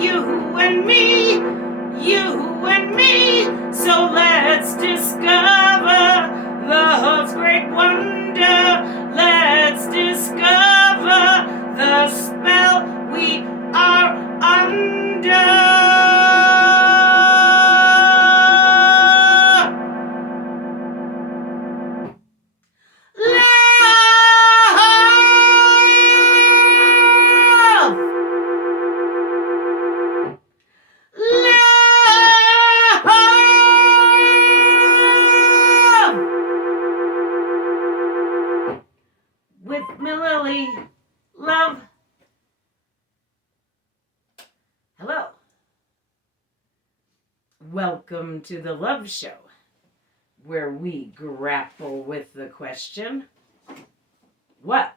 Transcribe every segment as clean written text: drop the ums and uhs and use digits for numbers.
you and me, you and me. So let's discover love's great wonder. Let's discover the spell we are under. With Mililli, love. Hello. Welcome to the Love Show, where we grapple with the question, what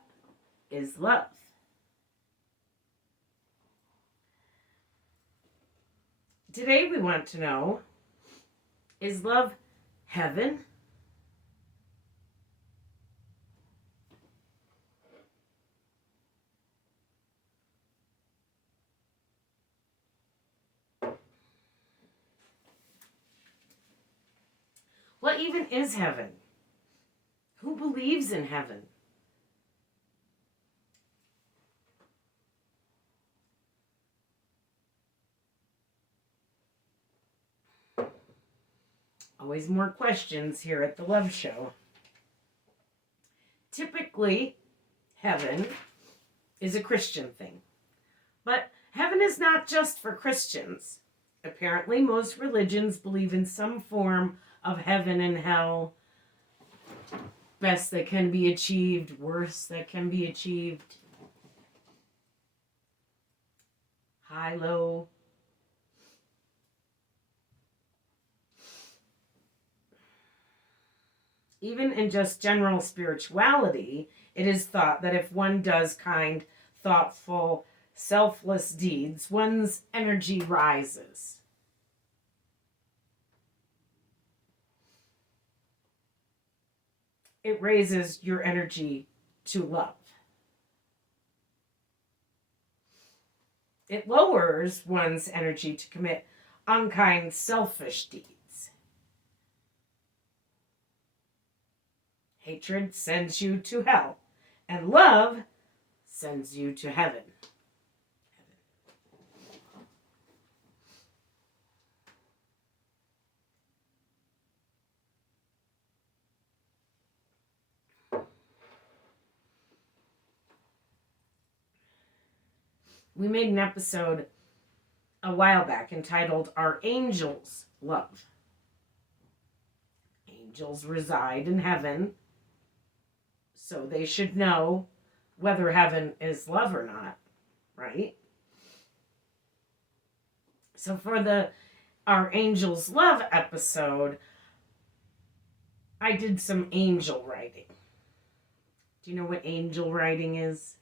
is love? Today we want to know, is love heaven? What even is heaven? Who believes in heaven? Always more questions here at the Love Show. Typically, heaven is a Christian thing. But heaven is not just for Christians. Apparently, most religions believe in some form of heaven and hell. Best that can be achieved, worst that can be achieved. High, low. Even in just general spirituality, it is thought that if one does kind, thoughtful, selfless deeds, one's energy rises. It raises your energy to love. It lowers one's energy to commit unkind, selfish deeds. Hatred sends you to hell, and love sends you to heaven. We made an episode a while back entitled Are Angels Love? Angels reside in heaven, so they should know whether heaven is love or not, right? So for the Our Angels Love episode, I did some angel writing. Do you know what angel writing is?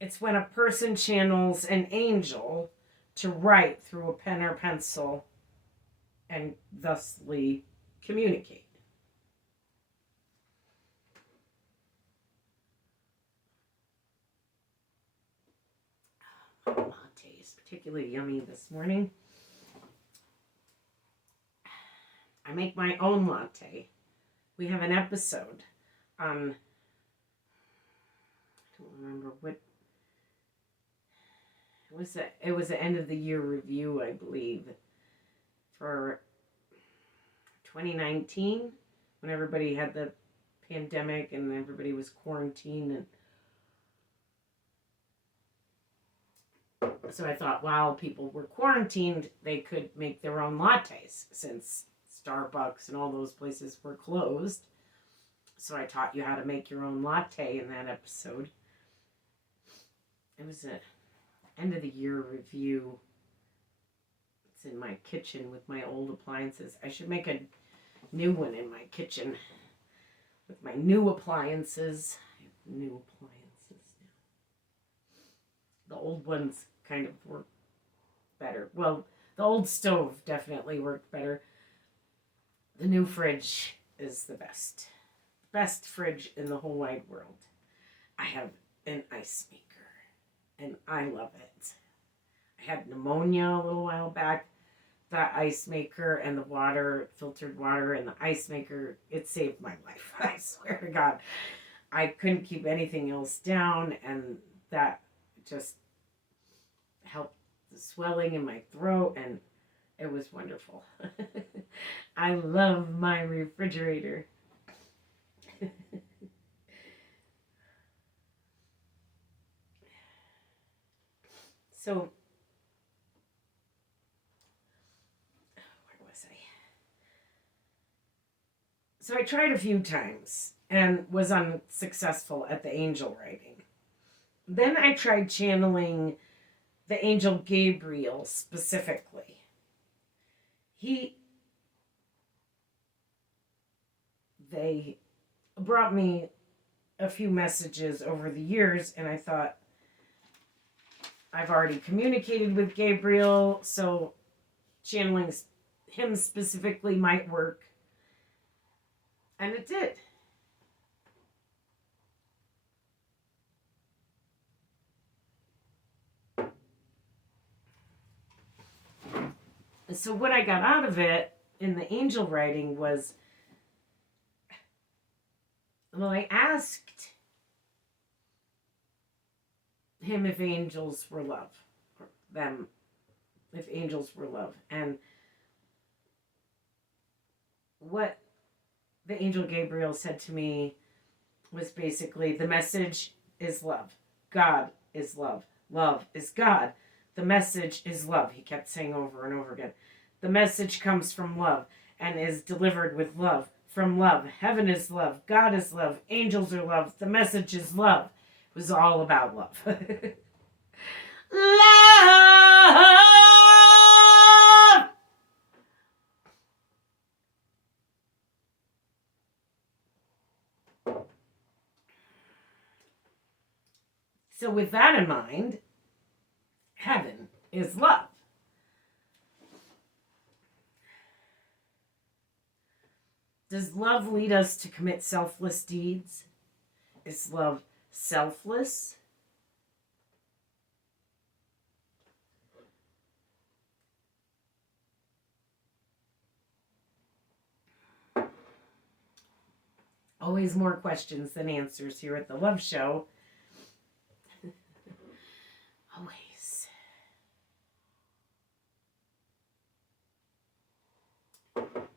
It's when a person channels an angel to write through a pen or pencil and thusly communicate. My latte is particularly yummy this morning. I make my own latte. We have an episode on, I don't remember what, it was the end of the year review, I believe, for 2019, when everybody had the pandemic and everybody was quarantined. And so I thought, while people were quarantined, they could make their own lattes, since Starbucks and all those places were closed. So I taught you how to make your own latte in that episode. It was an end of the year review. It's in my kitchen with my old appliances. I should make a new one in my kitchen with my new appliances. I have new appliances now. The old ones kind of work better. Well, the old stove definitely worked better. The new fridge is the best. Best fridge in the whole wide world. I have an ice maker and I love it. I had pneumonia a little while back. The ice maker and the water, filtered water, and the ice maker, it saved my life. I swear to God. I couldn't keep anything else down, and that just helped the swelling in my throat, and it was wonderful. I love my refrigerator. So, where was I? So I tried a few times and was unsuccessful at the angel writing. Then I tried channeling the angel Gabriel specifically. They brought me a few messages over the years, and I thought, I've already communicated with Gabriel, so channeling him specifically might work. And it did. So what I got out of it in the angel writing was, well, I asked him if angels were love, or them, if angels were love. And what the angel Gabriel said to me was basically, the message is love. God is love. Love is God. The message is love. He kept saying over and over again. The message comes from love and is delivered with love. From love. Heaven is love. God is love. Angels are love. The message is love. It was all about love. Love! So with that in mind, heaven is love. Does love lead us to commit selfless deeds? Is love selfless? Always more questions than answers here at the Love Show. Always.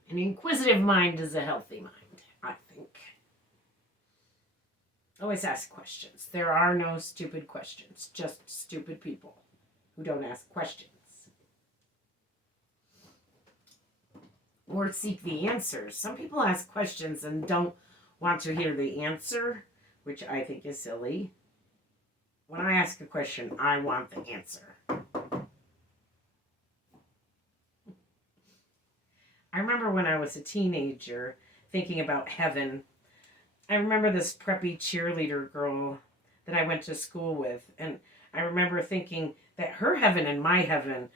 An inquisitive mind is a healthy mind, I think. Always ask questions. There are no stupid questions, just stupid people who don't ask questions or seek the answers. Some people ask questions and don't want to hear the answer, which I think is silly. When I ask a question, I want the answer. I remember when I was a teenager thinking about heaven. I remember this preppy cheerleader girl that I went to school with, and I remember thinking that her heaven and my heaven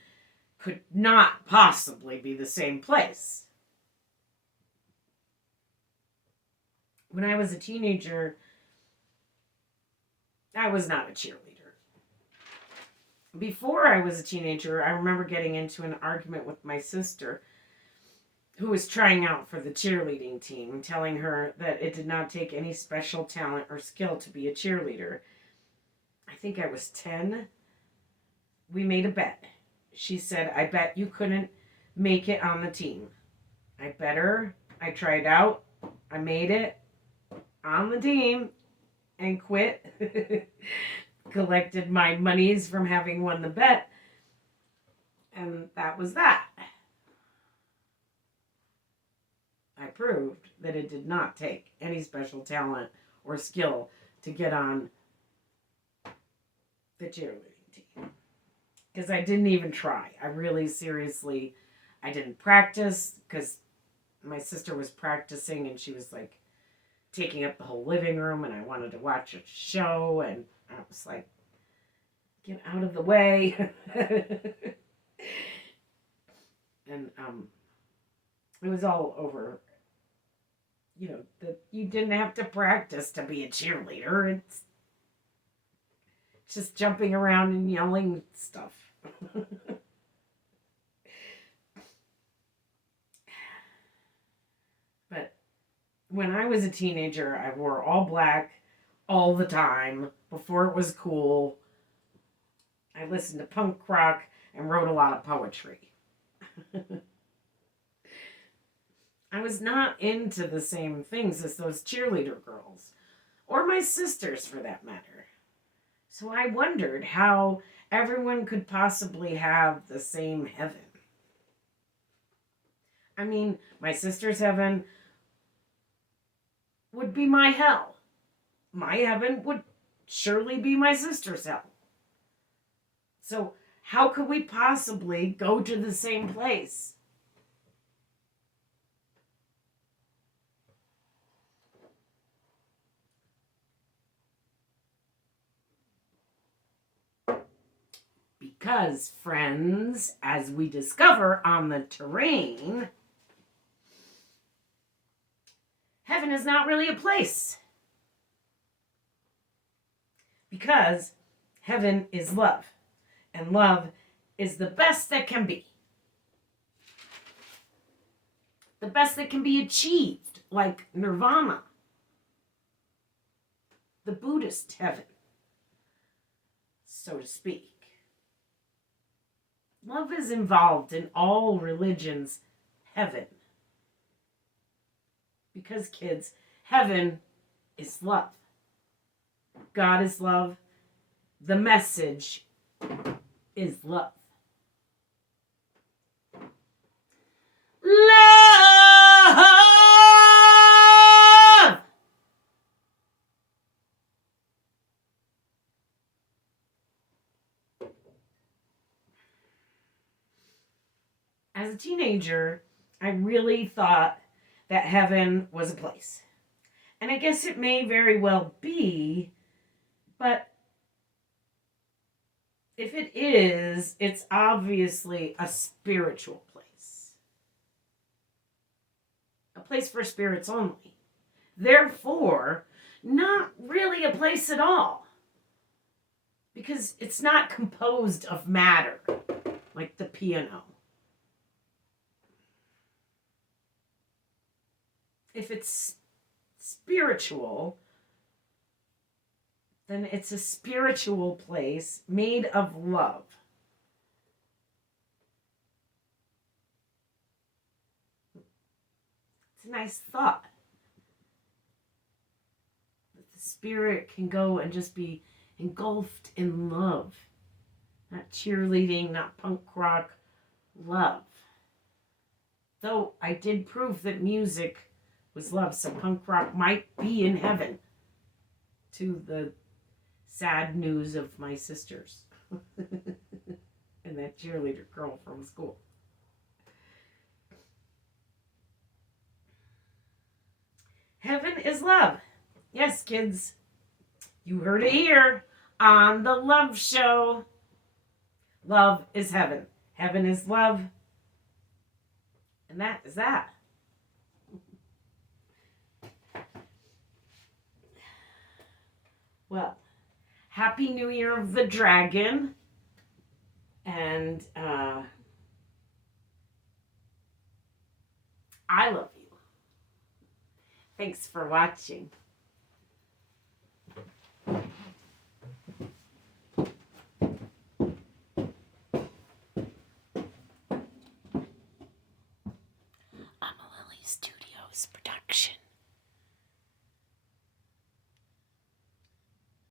could not possibly be the same place. When I was a teenager, I was not a cheerleader. Before I was a teenager, I remember getting into an argument with my sister, who was trying out for the cheerleading team, telling her that it did not take any special talent or skill to be a cheerleader. I think I was 10. We made a bet. She said, I bet you couldn't make it on the team. I bet her. I tried out. I made it on the team and quit. Collected my monies from having won the bet. And that was that. I proved that it did not take any special talent or skill to get on the cheerleading team. Because I didn't even try. I really seriously, I didn't practice because my sister was practicing and she was like taking up the whole living room and I wanted to watch a show and I was like, get out of the way. And it was all over. You know, that you didn't have to practice to be a cheerleader. It's just jumping around and yelling stuff. But when I was a teenager, I wore all black all the time before it was cool. I listened to punk rock and wrote a lot of poetry. I was not into the same things as those cheerleader girls, or my sisters for that matter. So I wondered how everyone could possibly have the same heaven. I mean, my sister's heaven would be my hell. My heaven would surely be my sister's hell. So how could we possibly go to the same place? Because, friends, as we discover on the terrain, heaven is not really a place. Because heaven is love, and love is the best that can be. The best that can be achieved, like nirvana, the Buddhist heaven, so to speak. Love is involved in all religions' heaven. Because, kids, heaven is love. God is love. The message is love. Love! As a teenager, I really thought that heaven was a place. And I guess it may very well be, but if it is, it's obviously a spiritual place. A place for spirits only. Therefore, not really a place at all. Because it's not composed of matter, like the piano. If it's spiritual, then it's a spiritual place made of love. It's a nice thought. That the spirit can go and just be engulfed in love. Not cheerleading, not punk rock, love. Though I did prove that music was love, so punk rock might be in heaven, to the sad news of my sisters and that cheerleader girl from school. Heaven is love. Yes, kids, you heard it here on the Love Show. Love is heaven. Heaven is love. And that is that. Well, Happy New Year of the Dragon. And I love you. Thanks for watching. Mililli Studios production.